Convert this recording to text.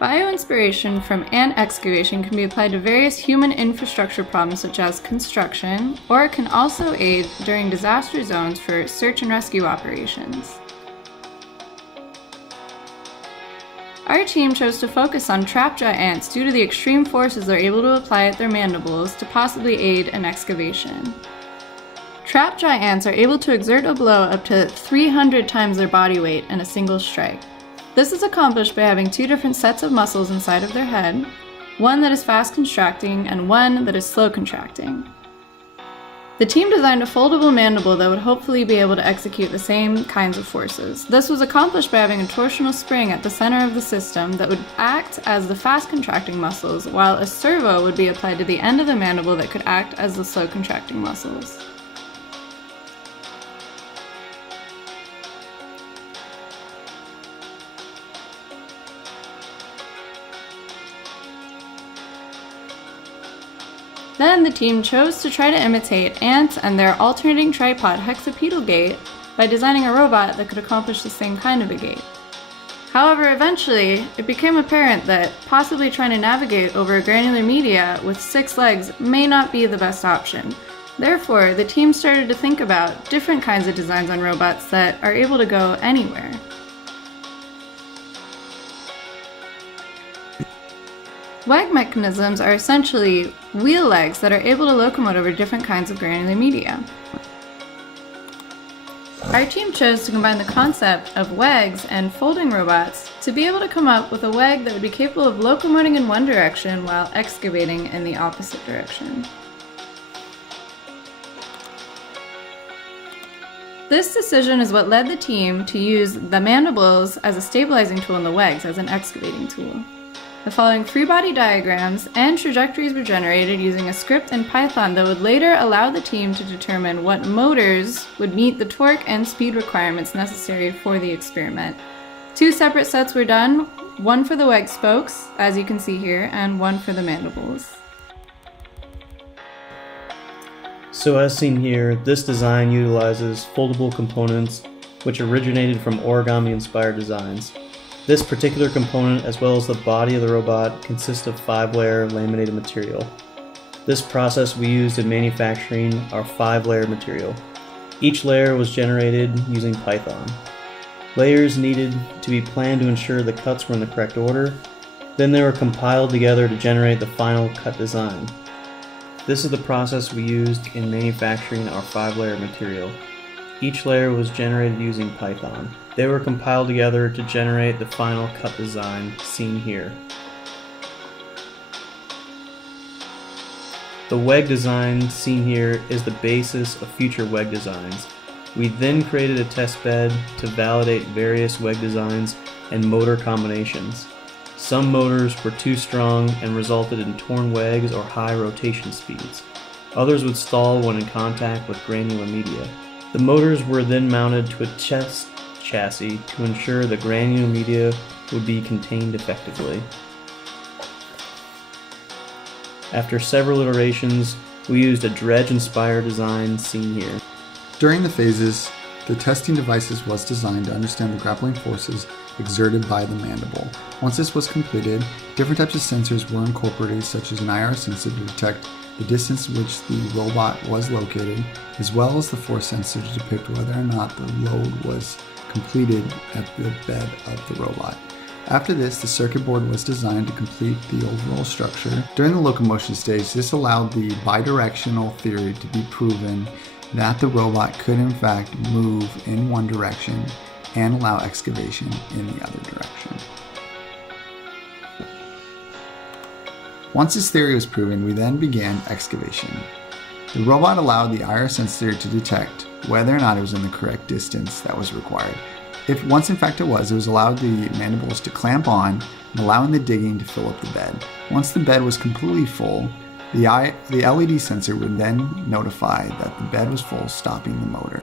Bioinspiration from ant excavation can be applied to various human infrastructure problems such as construction, or it can also aid during disaster zones for search and rescue operations. Our team chose to focus on trapjaw ants due to the extreme forces they're able to apply at their mandibles to possibly aid in excavation. Trapjaw ants are able to exert a blow up to 300 times their body weight in a single strike. This is accomplished by having two different sets of muscles inside of their head, one that is fast contracting and one that is slow contracting. The team designed a foldable mandible that would hopefully be able to execute the same kinds of forces. This was accomplished by having a torsional spring at the center of the system that would act as the fast contracting muscles, while a servo would be applied to the end of the mandible that could act as the slow contracting muscles. Then the team chose to try to imitate ants and their alternating tripod hexapedal gait by designing a robot that could accomplish the same kind of a gait. However, eventually, it became apparent that possibly trying to navigate over granular media with 6 legs may not be the best option. Therefore, the team started to think about different kinds of designs on robots that are able to go anywhere. WEG mechanisms are essentially wheel legs that are able to locomote over different kinds of granular media. Our team chose to combine the concept of WEGs and folding robots to be able to come up with a WEG that would be capable of locomoting in one direction while excavating in the opposite direction. This decision is what led the team to use the mandibles as a stabilizing tool and the WEGs as an excavating tool. The following free body diagrams and trajectories were generated using a script in Python that would later allow the team to determine what motors would meet the torque and speed requirements necessary for the experiment. 2 separate sets were done, one for the WEG spokes, as you can see here, and one for the mandibles. So as seen here, this design utilizes foldable components which originated from origami-inspired designs. This particular component, as well as the body of the robot, consists of 5-layer laminated material. This process we used in manufacturing our 5-layer material. Each layer was generated using Python. Layers needed to be planned to ensure the cuts were in the correct order. Then they were compiled together to generate the final cut design. This is the process we used in manufacturing our 5-layer material. Each layer was generated using Python. They were compiled together to generate the final cut design seen here. The WEG design seen here is the basis of future WEG designs. We then created a test bed to validate various WEG designs and motor combinations. Some motors were too strong and resulted in torn WEGs or high rotation speeds. Others would stall when in contact with granular media. The motors were then mounted to a test chassis to ensure the granular media would be contained effectively. After several iterations, we used a dredge-inspired design seen here. During the phases, the testing devices was designed to understand the grappling forces exerted by the mandible. Once this was completed, different types of sensors were incorporated, such as an IR sensor to detect the distance in which the robot was located, as well as the force sensor to depict whether or not the load was completed at the bed of the robot. After this, the circuit board was designed to complete the overall structure. During the locomotion stage, this allowed the bidirectional theory to be proven that the robot could in fact move in one direction and allow excavation in the other direction. Once this theory was proven, we then began excavation. The robot allowed the IR sensor to detect whether or not it was in the correct distance that was required. If once in fact it was allowed the mandibles to clamp on, allowing the digging to fill up the bed. Once the bed was completely full, the LED sensor would then notify that the bed was full, stopping the motor.